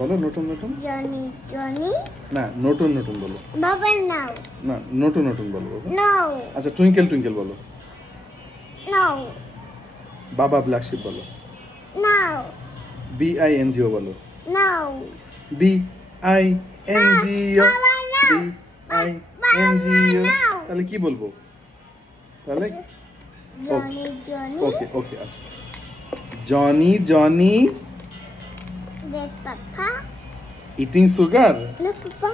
বলো নতুন নতুন। জনি জনি না নতুন নতুন বলো। বাবা নাও। না নতুন নতুন বলো বাবা। নো। আচ্ছা টুইঙ্কেল টুইঙ্কেল বলো। নো। বাবা ব্ল্যাক শিপ বলো। নো। BINGO বলো। নো। BINGO BINGO তাহলে কি বলবো তাহলে? জনি জনি ওকে ওকে আচ্ছা Johnny Johnny they papa eating sugar no papa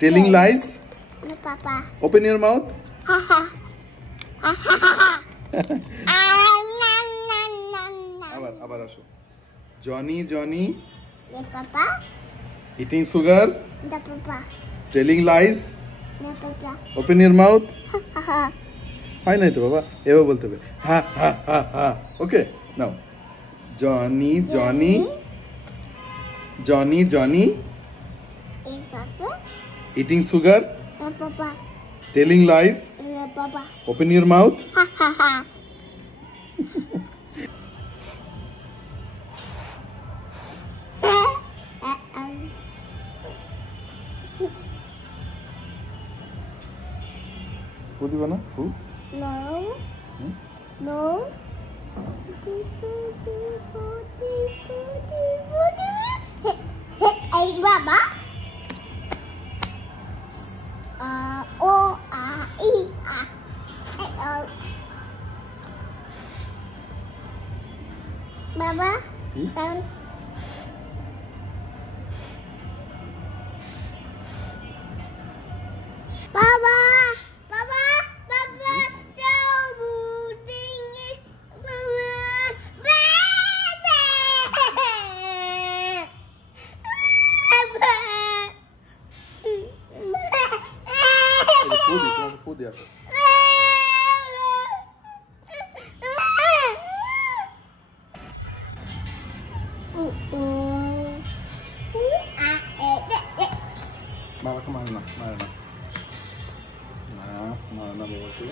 telling lies no papa open your mouth ha ha ha ha আবার আসো Johnny Johnny they papa eating sugar they papa telling lies no papa open your mouth ha ha হয় নাই তো বাবা এবার বলতে হবে হা হা হা হা ওকে নাও Johnny Johnny Johnny Johnny A papa eating sugar no papa telling lies no papa open your mouth ha ha ha ফু দিবা না ফু No. No. Hey, Baba. O, A, I, A. Baba. Sound. Baba. ফু দিয়া বাবাকে মারে না মারে না মারে না বাবাকে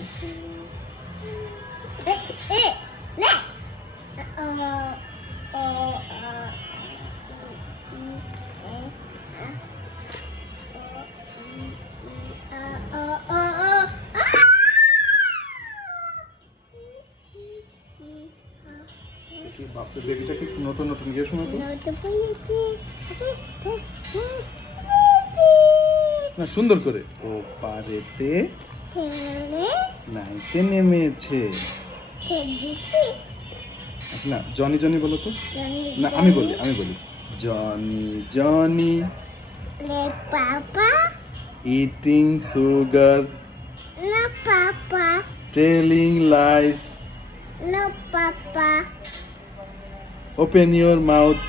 বাপরে বেবিটাকে নতুন নতুন গিয়ে শোনা তো না সুন্দর করে ও পারেতে নাইতে নেমেছে আচ্ছা না জনি জনি বলো তো না আমি বলি Johnny Johnny papa eating sugar no papa telling lies no papa open your mouth